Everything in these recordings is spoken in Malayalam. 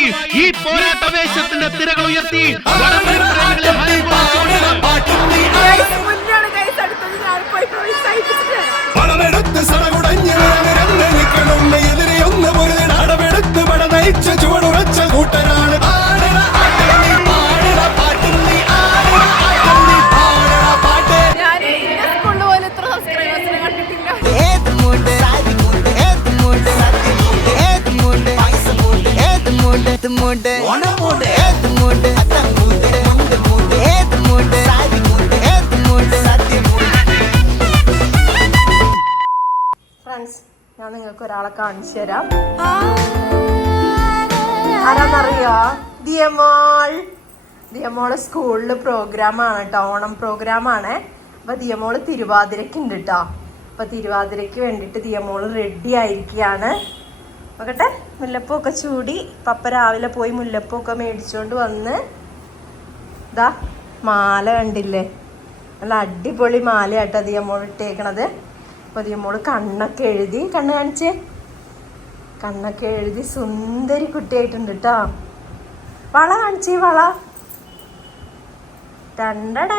ഭാഗമായി ഈ പോരാട്ടവേശത്തിന്റെ തിരകൾ ഉയർത്തി പണമെടുത്ത് സടകുടഞ്ഞെതിരെയൊന്ന് പൊരുതിടപെടുത്ത് പട നയിച്ച ചുവടുറച്ച കൂട്ടരാണ്. ഫ്രണ്ട്സ്, ഞാൻ നിങ്ങൾക്ക് ഒരാളെ കാണിച്ചു തരാം. ആരാന്നറിയോ? ദിയമോള് സ്കൂളിൽ പ്രോഗ്രാമാണ് കേട്ടോ, ഓണം പ്രോഗ്രാമാണ്. അപ്പൊ ദിയമോള് തിരുവാതിരക്ക് ഉണ്ട് കേട്ടോ. അപ്പൊ തിരുവാതിരക്ക് വേണ്ടിട്ട് ദിയമോള് റെഡി ആയിരിക്കുകയാണ്. നോക്കട്ടെ, മുല്ലപ്പൂ ഒക്കെ ചൂടി. പപ്പ രാവിലെ പോയി മുല്ലപ്പൂ ഒക്കെ മേടിച്ചോണ്ട് വന്ന് ഇതാ മാല കണ്ടില്ലേ, നല്ല അടിപൊളി മാലയാട്ടോ ദിയമോള് ഇട്ടേക്കണത്. അപ്പോൾ ദിയമോള് കണ്ണൊക്കെ എഴുതി, കണ്ണ് കാണിച്ചേ, കണ്ണൊക്കെ എഴുതി സുന്ദരി കുട്ടിയായിട്ടുണ്ട് കേട്ടോ. വള കാണിച്ചേ, വള രണ്ടടേ.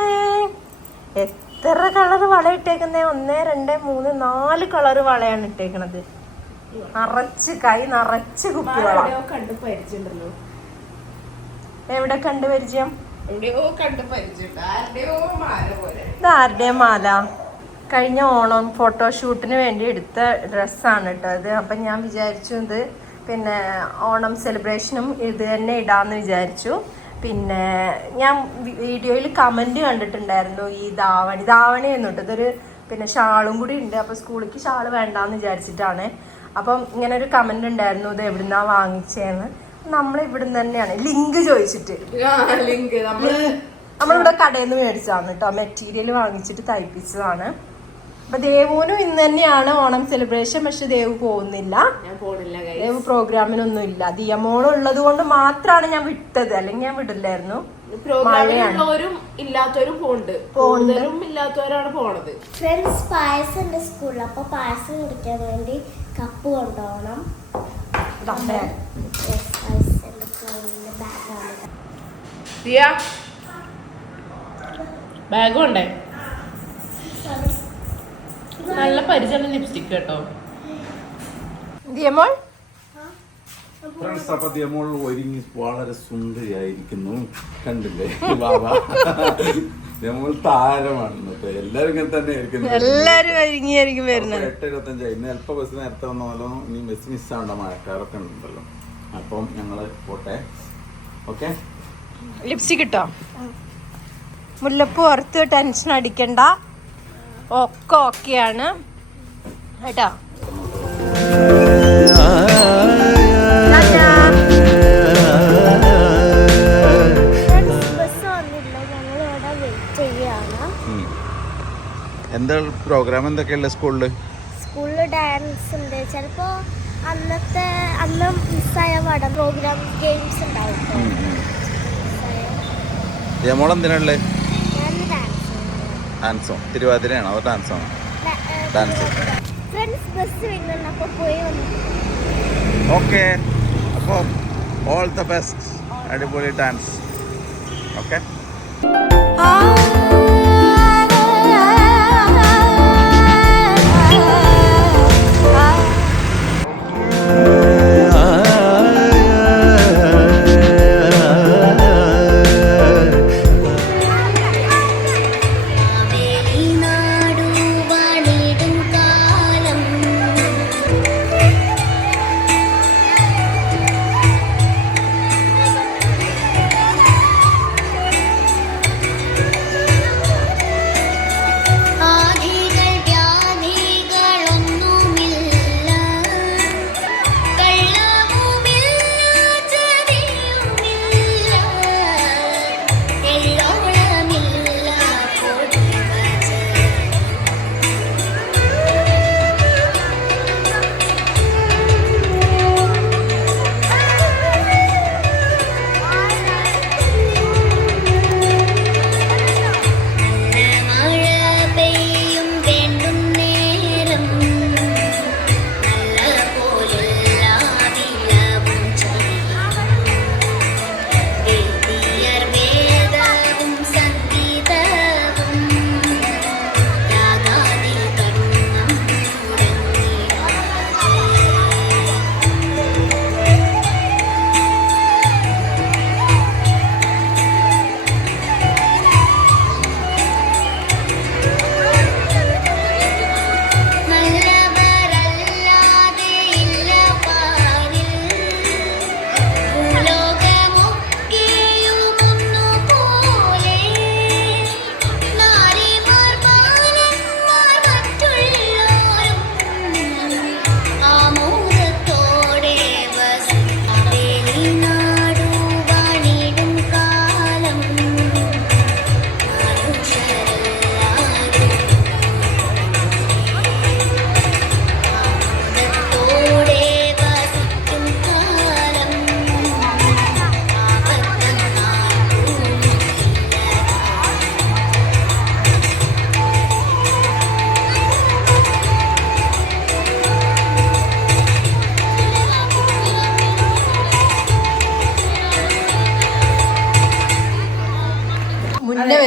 എത്ര കളറ് വള ഇട്ടേക്കുന്നേ? 1 2 3 4 കളറ് വളയാണ് ഇട്ടേക്കണത്. നിറച്ച് കൈ നിറച്ച് കുപ്പിവള. എവിടെ കണ്ടു പരിചയം? ഇതാരുടെയോ മാല. കഴിഞ്ഞ ഓണം ഫോട്ടോഷൂട്ടിന് വേണ്ടി എടുത്ത ഡ്രസ്സാണ് കേട്ടോ ഇത്. അപ്പം ഞാൻ വിചാരിച്ചു ഇത് പിന്നെ ഓണം സെലിബ്രേഷനും ഇത് തന്നെ ഇടാമെന്ന് വിചാരിച്ചു. പിന്നെ ഞാൻ വീഡിയോയിൽ കമൻറ്റ് കണ്ടിട്ടുണ്ടായിരുന്നു ഈ ധാവണി എന്നിട്ട് ഇതൊരു പിന്നെ ഷാളും കൂടി ഉണ്ട്. അപ്പോൾ സ്കൂളിലേക്ക് ഷാൾ വേണ്ടാന്ന് വിചാരിച്ചിട്ടാണ്. അപ്പം ഇങ്ങനെ ഒരു കമൻറ്റ് ഉണ്ടായിരുന്നു, ഇത് എവിടുന്നാ വാങ്ങിച്ചേന്ന്. നമ്മളിവിടുന്ന് തന്നെയാണ്, ലിങ്ക് ചോദിച്ചിട്ട്. നമ്മളിവിടെ കടയിൽ നിന്ന് മേടിച്ചതാണ് കേട്ടോ, മെറ്റീരിയൽ വാങ്ങിച്ചിട്ട് തയ്പ്പിച്ചതാണ്. അപ്പൊ ദേവുവിനും ഇന്ന് തന്നെയാണ് ഓണം സെലിബ്രേഷൻ. പക്ഷെ ദേവു പോകുന്നില്ല, ദേവു പ്രോഗ്രാമിനൊന്നും ഇല്ല. ദിയമോൾ ഉള്ളത് കൊണ്ട് മാത്രമാണ് ഞാൻ വിട്ടത്, അല്ലെങ്കിൽ ഞാൻ വിടില്ലായിരുന്നു. പ്രോഗ്രാമിലുള്ളവരും ഇല്ലാത്തവരും ഇല്ലാത്തവരാണ് പോണത്. ഫ്രണ്ട്സ്, പായസം ഉണ്ട് സ്കൂളിൽ. അപ്പൊ പായസം കുടിക്കാൻ വേണ്ടി കപ്പ് കൊണ്ടുപോകണം. ബാഗും ഉണ്ടേ, നല്ല പരിചയം ലിപ്സ്റ്റിക് കേട്ടോ ദിയമോൾ. ഫ്രണ്ട്സ്, അപ്പൊ ദിയമോൾ ഒരുങ്ങി വളരെ സുന്ദരിയായിരിക്കുന്നു, കണ്ടില്ലേ ബാബ? ദിയമോൾ താരമാണ്. എല്ലാരും ഇങ്ങനെ തന്നെ ആയിരിക്കും, എല്ലാരും ഒരുങ്ങിയായിരിക്കും വരുന്നത്. 8:25 ഇന്ന് ചിലപ്പോ ബസ് നേരത്തെ വന്നാലോ, ഇനി ബസ് മിസ്സാവണ്ട, മഴക്കാരൊക്കെ ഉണ്ടല്ലോ. അപ്പം ഞങ്ങള് പോട്ടെ. ഓക്കെ, ലിപ്സ്റ്റിക് കിട്ടോ? മുല്ലപ്പൂ ഓർത്ത് ടെൻഷൻ അടിക്കണ്ട, ഒക്കെ ഓക്കെയാണ് കേട്ടോ. എന്താ പ്രോഗ്രാം എന്തൊക്കെയല്ല സ്കൂളില്? സ്കൂളിൽ ഡാൻസ് ഉണ്ട്. ചിലപ്പോ അന്ന് മിസ്സായ പടം പ്രോഗ്രാം ഗെയിംസ് ഉണ്ടാവും. ദിയമോൾ എന്തിനുള്ളത്? ഡാൻസോ? തിരുവാതിരയാണോ അതോ ഡാൻസോ? ഡാൻസ്. ഫ്രണ്ട്സ്, ബസ് വരുന്നുണ്ട്, പോയി വന്നു. ഓക്കെ, അപ്പോൾ ഓൾ ദ ബെസ്റ്റ്. അടിപൊളി ഡാൻസ്. ഓക്കെ.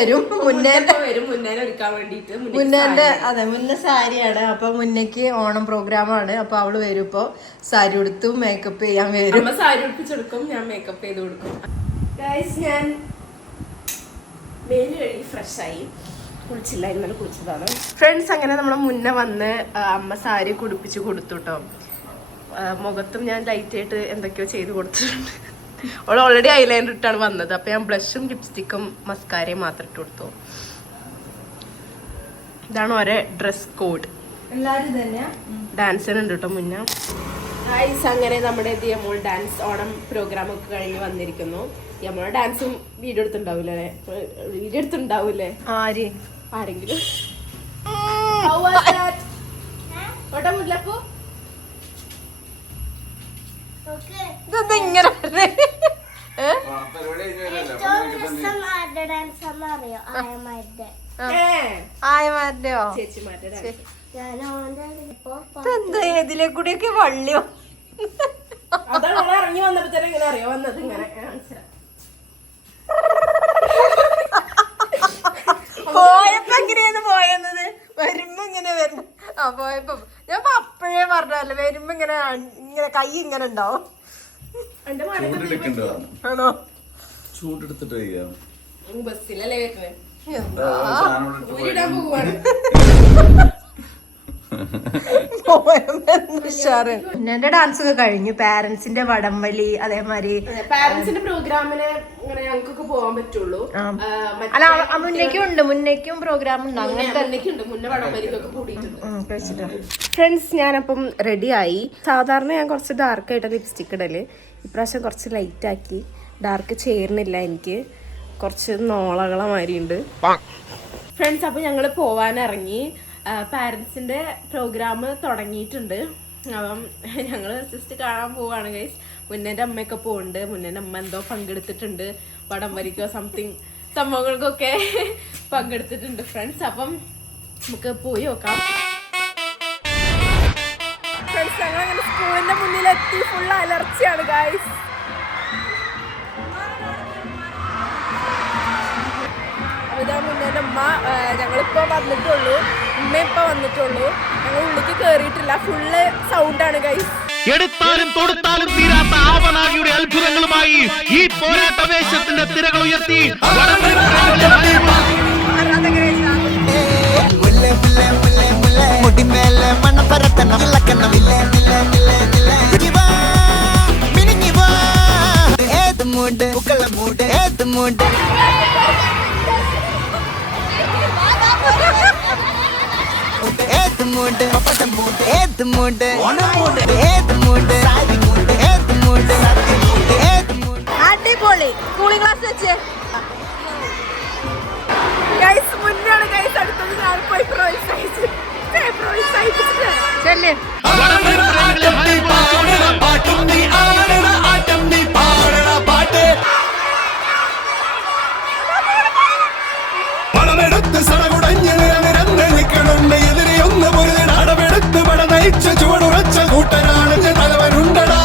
വരും. മുന്നേന്റെ വരും മുന്നേനെ ഒരുക്കാൻ വേണ്ടിട്ട്. മുന്നേന്റെ അതെ മുന്നേ സാരിയാണ്. അപ്പൊ മുന്നേക്ക് ഓണം പ്രോഗ്രാമാണ്. അപ്പൊ അവള് വരും. ഇപ്പൊ സാരി ഉടുത്തു മേക്കപ്പ് ചെയ്യാൻ വരും. അമ്മ സാരി ഉടുപ്പിച്ചെടുക്കും, ഞാൻ മേക്കപ്പ് ചെയ്ത് കൊടുക്കും. ഗൈസ് ഞാൻ മേല് കഴുകി ഫ്രഷായി, കുളിച്ചില്ല, ഇന്നലെ കുളിച്ചതാണ്. ഫ്രണ്ട്സ് അങ്ങനെ നമ്മളെ മുന്നേ വന്ന് അമ്മ സാരി കുടിപ്പിച്ച് കൊടുത്തു കേട്ടോ. മുഖത്തും ഞാൻ ലൈറ്റായിട്ട് എന്തൊക്കെയോ ചെയ്ത് കൊടുത്തിട്ടുണ്ട്. അവൾ ഓൾറെഡി ഐലൈനർ ഇട്ടാണ് വന്നത്. അപ്പൊ ഞാൻ ബ്ലഷും ലിപ്സ്റ്റിക്കും മസ്കാരയും മാത്രം ഇട്ട് കൊടുത്തു. ഇതാണ് ഒരേ ഡ്രസ് കോഡ്. എല്ലാരും തന്നെയാ ഡാൻസിനുണ്ട് കേട്ടോ മുന്നേ. ഗൈസ് അങ്ങനെ നമ്മുടെ ദിയമോൾ ഡാൻസ് ഓണം പ്രോഗ്രാം ഒക്കെ കഴിഞ്ഞ് വന്നിരിക്കുന്നു. ദിയമോൾ ഡാൻസും വീഡിയോ എടുത്തുണ്ടാവൂലേ? വീഡിയോ എടുത്തുണ്ടാവൂലേ ആരെങ്കിലും? മുല്ലപ്പൂ ഇതെന്താ ഇങ്ങനെ ആയമാരുടെയോ ചേച്ചിമാരുടെ ഡാൻസ്. ഇതെന്താ ഇതിലെ കൂടിയൊക്കെ വള്ളിയോ? അതാണ് നമ്മൾ ഇറങ്ങി വന്നപ്പോ തന്നെ ഇങ്ങനെ അറിയോ വന്നത് ഇങ്ങനെ പോയപ്പോ എങ്ങനെയാണ് പോയെന്നത്? വരുമ്പോ ഇങ്ങനെ വരുന്നു. ആ പോയപ്പോ ഞാൻ അപ്പഴേ പറഞ്ഞല്ലേ, വരുമ്പോ ഇങ്ങനെ ഇങ്ങനെ കൈ ഇങ്ങനെ ഉണ്ടാവും. എന്റെ ആണോ? ചൂടെടുത്തിട്ട് ബസ്സിലല്ലേ വരുന്നത്. ഊരിടാൻ പോവാണ്. എന്റെ ഡാൻസ് ഒക്കെ കഴിഞ്ഞു. പാരന്റ്സിന്റെ വടംവലി അതേമാതിരി പാരന്റ്സിന്റെ പ്രോഗ്രാമിന് ഇങ്ങനെ ഞങ്ങൾക്കൊക്കെ പോകാൻ പറ്റുള്ളൂ. അല്ല മുന്നേക്കും പ്രോഗ്രാം ഉണ്ട്. അങ്ങനത്തെ മുന്നേ വടംവലിക്കൊക്കെ കൂടിയിട്ടുണ്ട്. ഫ്രണ്ട്സ് ഞാനപ്പം റെഡിയായി. സാധാരണ ഞാൻ കുറച്ച് ഡാർക്കായിട്ട് ലിപ്സ്റ്റിക് ഇടല്, ഇപ്രാവശ്യം കുറച്ച് ലൈറ്റ് ആക്കി. ഡാർക്ക് ചേർന്നില്ല എനിക്ക്, കുറച്ച് നോളകളമാതിരി ഉണ്ട്. ഫ്രണ്ട്സ് അപ്പോൾ ഞങ്ങൾ പോവാനിറങ്ങി. പാരൻസിൻ്റെ പ്രോഗ്രാം തുടങ്ങിയിട്ടുണ്ട്. അപ്പം ഞങ്ങൾ ജസ്റ്റ് കാണാൻ പോവാണ് ഗൈസ്. മുന്നേൻ്റെ അമ്മയൊക്കെ പോകുന്നുണ്ട്. മുന്നേൻ്റെ അമ്മ എന്തോ പങ്കെടുത്തിട്ടുണ്ട്, വടംവലിക്കോ സംതിങ് സംഭവങ്ങൾക്കൊക്കെ പങ്കെടുത്തിട്ടുണ്ട് ഫ്രണ്ട്സ്. അപ്പം നമുക്ക് പോയി നോക്കാം. ഫ്രണ്ട്സ് ഞങ്ങളങ്ങനെ സ്കൂളിൻ്റെ മുന്നിലെത്തി. ഫുൾ അലർച്ചയാണ് ഗൈസ്. ഇതാ മുന്നേൻ്റെ അമ്മ. ഞങ്ങളിപ്പോൾ വന്നിട്ടുള്ളൂ, ഉമ്മ ഇപ്പോൾ വന്നിട്ടുള്ളൂ. ഞങ്ങൾ ഉള്ളിലേക്ക് കയറിയിട്ടില്ല. ഫുള്ള് സൗണ്ടാണ് ഗൈസ്. എടുത്താലും തൊടുത്താലും തീരാത്ത ആവനാഴിയുടെ അത്ഭുതങ്ങളുമായി ഈ പോരാട്ടവേശത്തിന്റെ തിരകൾ ഉയർത്തി അടിപൊളി കൂളിംഗ് ഗ്ലാസ് വെച്ച് ഗൈസ് മുന്നാണ് ഗൈസ് അടുത്തത്. ഞാൻ പോയി പ്രോത്സാഹിച്ചിട്ട് പാട്ടും നീ ആടണ ആട്ടം നീ പാടണ പാട്ട് പണമെടുത്ത് സടകുടഞ്ഞ് നിരന്ന് നിൽക്കണുണ്ട് എതിരെ ഒന്ന് പൊരുതിനാടമെടുത്ത് പട നയിച്ച ചുവടുറച്ച കൂട്ടനാണ് തലവനുണ്ടടാ.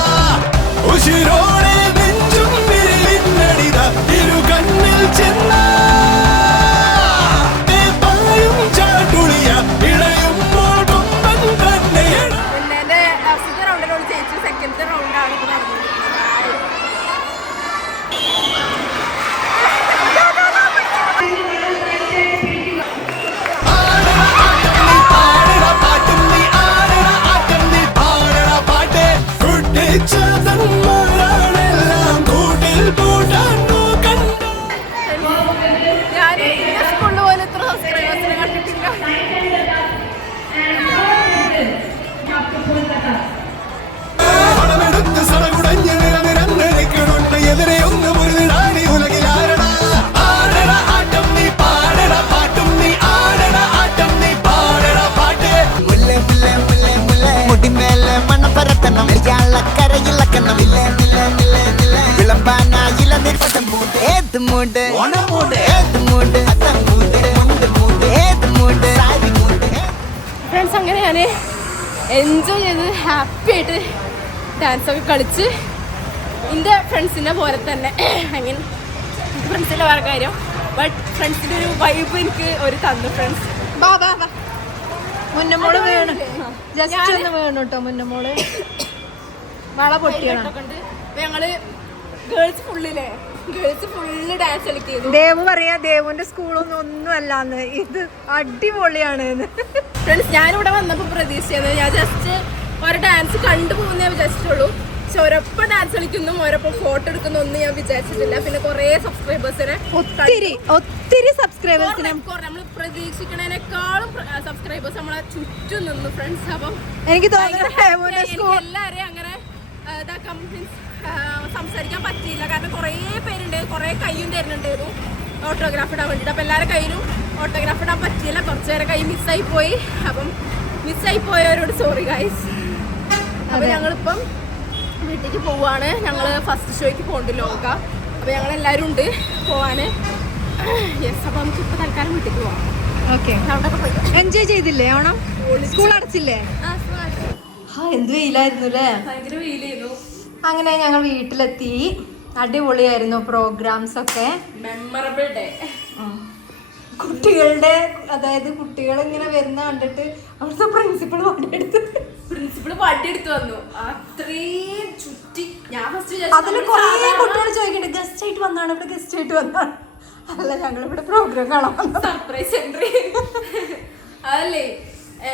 ഉശിരോടെ നെഞ്ചും പിരിവിന്നടിത ഇരു കണ്ണിൽ ചെന്ന പായും ചാട്ടുളിയ ഇടയുമ്പോൾ കൊമ്പൻ തന്നെയാണ്. മുന്നേന്റെ ഫസ്റ്റ് റൗണ്ടിനോട് ജയിച്ചു. സെക്കൻഡ് റൗണ്ടാണ് ഇത് നടന്നിരിക്കുന്നത്. ഞാൻ എന്റെ സ്കൂളിൽ പോലെ ഇത്ര സബ്സ്ക്രൈബേഴ്സിനെ കണ്ടിട്ടില്ല. പണമെടുത്ത് സടകുടഞ്ഞ് നിരന്ന് നിൽക്കണുണ്ട് എതിരെ ഒന്ന് പൊരുതിനാടി ഉലകിലാരണ ആടണ ആട്ടം നീ പാടണ പാട്ടും നീ ആടണ ആട്ടം നീ പാടണ പാട്ട് മുല്ലേ മുല്ലേ മുല്ലേ മുല്ലേ മുടിമേലെ മണം പരത്തണം കരയിലക്കണം വിളമ്പാനായില്ല നിർവട്ടം മൂട് ഏത് മൂട് ഏത് മൂട് ഏത് മൂട് സാരി മൂട്. ഫ്രണ്ട്സ് അങ്ങനെ ഞാൻ എൻജോയ് ചെയ്ത് ഹാപ്പി ആയിട്ട് ഡാൻസൊക്കെ കളിച്ച് എൻ്റെ ഫ്രണ്ട്സിൻ്റെ പോലെ തന്നെ ഐ മീൻ ഫ്രണ്ട്സിൻ്റെ വേറെ കാര്യം ബട്ട് ഫ്രണ്ട്സിന്റെ ഒരു വൈബ് എനിക്ക് ഒരു തന്നു ഫ്രണ്ട്സ്. ബാ ബാ ബാ മുന്നമോള് വീണു, ജസ്റ്റ് ഒന്ന് വീണു കേട്ടോ മുന്നമോള്, വള പൊട്ടിയാണ്. ഞങ്ങള് ഗേൾസ് ഫുള്ള് ഡാൻസ് സെലക്ട് ചെയ്തു. ദേവു പറയാ ദേവുന്റെ സ്കൂളൊന്നും അല്ലാന്ന്, ഇത് അടിപൊളിയാണ്. ഫ്രണ്ട്സ് ഞാനിവിടെ വന്നപ്പോൾ പ്രതീക്ഷിച്ചത് ഞാൻ ജസ്റ്റ് ഒരു ഡാൻസ് കണ്ടുപോകുന്നേ വിചാരിച്ചിട്ടുള്ളൂ. പക്ഷെ ഒരൊപ്പം ഡാൻസ് കളിക്കുന്നു, ഒരൊപ്പം ഫോട്ടോ എടുക്കുന്നു ഒന്നും ഞാൻ വിചാരിച്ചിട്ടില്ല. പിന്നെ കുറെ സബ്സ്ക്രൈബേഴ്സിനെ ഒത്തിരി സബ്സ്ക്രൈബേഴ്സിനെ നമ്മൾ പ്രതീക്ഷിക്കണേനേക്കാളും സബ്സ്ക്രൈബേഴ്സ് നമ്മളെ ചുറ്റും നിന്നു ഫ്രണ്ട്സ്. അപ്പം എനിക്ക് തോന്നുന്നു എല്ലാരെയും അങ്ങനെ ഇതാക്കാൻ സംസാരിക്കാൻ പറ്റിയില്ല, കാരണം കുറേ പേരുണ്ട്, കുറേ കയ്യും തരുന്നുണ്ടായിരുന്നു ഓട്ടോഗ്രാഫ് ഇടാൻ വേണ്ടിയിട്ട്. അപ്പം എല്ലാവരുടെ കയ്യിലും ഓട്ടോഗ്രാഫ് ഇടാൻ പറ്റിയില്ല, കുറച്ച് നേരം കൈ മിസ്സായി പോയി. അപ്പം മിസ്സായി പോയവരോട് സോറി ഗൈസ്. അപ്പം ഞങ്ങളിപ്പം വീട്ടിലേക്ക് പോവാണ്. ഞങ്ങൾ ഫസ്റ്റ് ഷോയ്ക്ക് പോകുന്നുണ്ട് ലോക. അപ്പം ഞങ്ങളെല്ലാവരും ഉണ്ട് പോവാൻ. യെസ്, അപ്പം നമുക്ക് ഇപ്പം തൽക്കാലം വീട്ടിലേക്ക് പോവാം. ഓക്കെ, എൻജോയ് ചെയ്തില്ലേ ഓണം? സ്കൂൾ അടച്ചില്ലേ? എന്ത് വെയിലായിരുന്നു അല്ലേ, ഭയങ്കര വെയിലായിരുന്നു. അങ്ങനെ ഞങ്ങൾ വീട്ടിലെത്തി. അടിപൊളിയായിരുന്നു പ്രോഗ്രാംസ് ഒക്കെ. Memorable day. കുട്ടികളുടെ, അതായത് കുട്ടികൾ ഇങ്ങനെ വരുന്ന കണ്ടിട്ട് അവിടുത്തെ പ്രിൻസിപ്പൾ വടിയെടുത്ത് വന്നു. അത്രയും ചുറ്റി ഞാൻ അതില് കുറേ കുട്ടികൾ ചോദിക്കണ്ട് ഗസ്റ്റ് ആയിട്ട് വന്നാണ്, ഇവിടെ ഗസ്റ്റ് ആയിട്ട് വന്നാണ്. അല്ല, ഞങ്ങൾ ഇവിടെ പ്രോഗ്രാം കാണാൻ സർപ്രൈസ് എൻട്രി. അതല്ലേ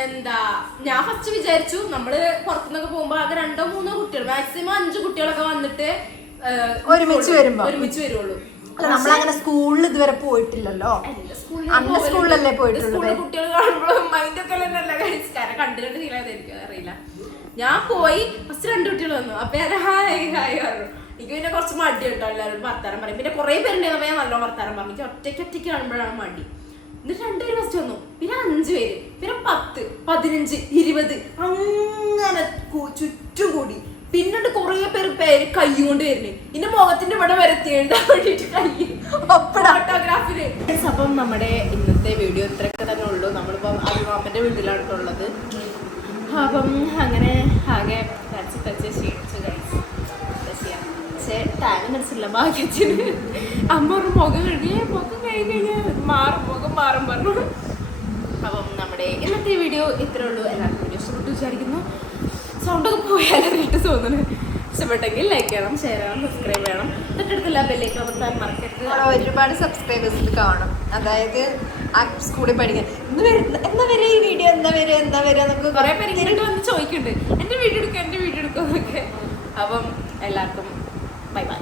എന്താ, ഞാൻ ഫസ്റ്റ് വിചാരിച്ചു നമ്മള് പുറത്തുനിന്നൊക്കെ പോകുമ്പോ അത് 2-3 കുട്ടികൾ, മാക്സിമം 5 കുട്ടികളൊക്കെ വന്നിട്ട് ഒരുമിച്ച് വരുള്ളൂ. അല്ല, നമ്മളങ്ങനെ സ്കൂളിൽ ഇതുവരെ പോയിട്ടില്ലല്ലോ. അന്ന് സ്കൂളിലല്ലേ പോയിട്ടുള്ളൂ. കുട്ടികൾ കാണുമ്പോഴും മൈൻഡൊക്കെ കണ്ടിട്ട് ശീലമായിരിക്കും, അറിയില്ല. ഞാൻ പോയി ഫസ്റ്റ് 2 കുട്ടികൾ വന്നു. അപ്പൊ ഞാൻ ഹായ് ഹായ് പറഞ്ഞു. എനിക്ക് പിന്നെ കുറച്ച് മടി കേട്ടോ എല്ലാവരും വർത്താനം പറയും. പിന്നെ കുറെ പേരുണ്ടായിരുന്നു, ഞാൻ നല്ലോണം വർത്താനം പറഞ്ഞു. എനിക്ക് ഒറ്റയ്ക്ക് കാണുമ്പോഴാണ് മടി. എന്നിട്ട് 2 പേര് ഫസ്റ്റ് വന്നു, പിന്നെ 5 പേര്, പിന്നെ 10, 15, 20 അങ്ങനെ ചുറ്റും കൂടി. പിന്നീട് കുറെ പേര് കൈ കൊണ്ട് വരുന്നേ, ഇന്റെ മുഖത്തിന്റെ ഇവിടെ വരത്തി എഴുതാൻ വേണ്ടിട്ട് കൈ ഫോട്ടോഗ്രാഫില്. അപ്പം നമ്മുടെ ഇന്നത്തെ വീഡിയോ ഇത്രയൊക്കെ തന്നെ ഉള്ളൂ. നമ്മളിപ്പം അമ്മന്റെ വീട്ടിലാണ് ഉള്ളത്. അപ്പം അങ്ങനെ ആകെ കളിച്ച് ക്ഷീണിച്ചു കഴിച്ചു. പക്ഷേ ടാനും കളിച്ചില്ല ഭാഗ്യത്തിന്. അമ്മ ഒരു മുഖം കഴിഞ്ഞാൽ മുഖം മാറും പറഞ്ഞു. അപ്പം നമ്മുടെ ഇന്നത്തെ വീഡിയോ ഇത്രേ ഉള്ളൂ. എല്ലാവർക്കും വീഡിയോ ഇഷ്ടപ്പെട്ടു വിചാരിക്കുന്നു. സൗണ്ടൊക്കെ പോയാലായിട്ട് തോന്നുന്നു. ഇഷ്ടപ്പെട്ടെങ്കിൽ ലൈക്ക് ചെയ്യണം, ഷെയർ ചെയ്യണം, സബ്സ്ക്രൈബ് ചെയ്യണം. തൊട്ടടുത്തുള്ള ബെല്ലേക്ക് അമർത്താൻ മറക്കരുത്. ഒരുപാട് സബ്സ്ക്രൈബേഴ്സ് കാണും. അതായത് ആ സ്കൂളിൽ പഠിക്കാൻ എന്താ വരെ ഈ വീഡിയോ എന്താ വരെ എന്നൊക്കെ കുറെ പേര് ഇങ്ങനെ വന്ന് ചോദിക്കുന്നുണ്ട്, എൻ്റെ വീഡിയോ എടുക്കുക എന്നൊക്കെ. അപ്പം എല്ലാവർക്കും ബൈ ബൈ.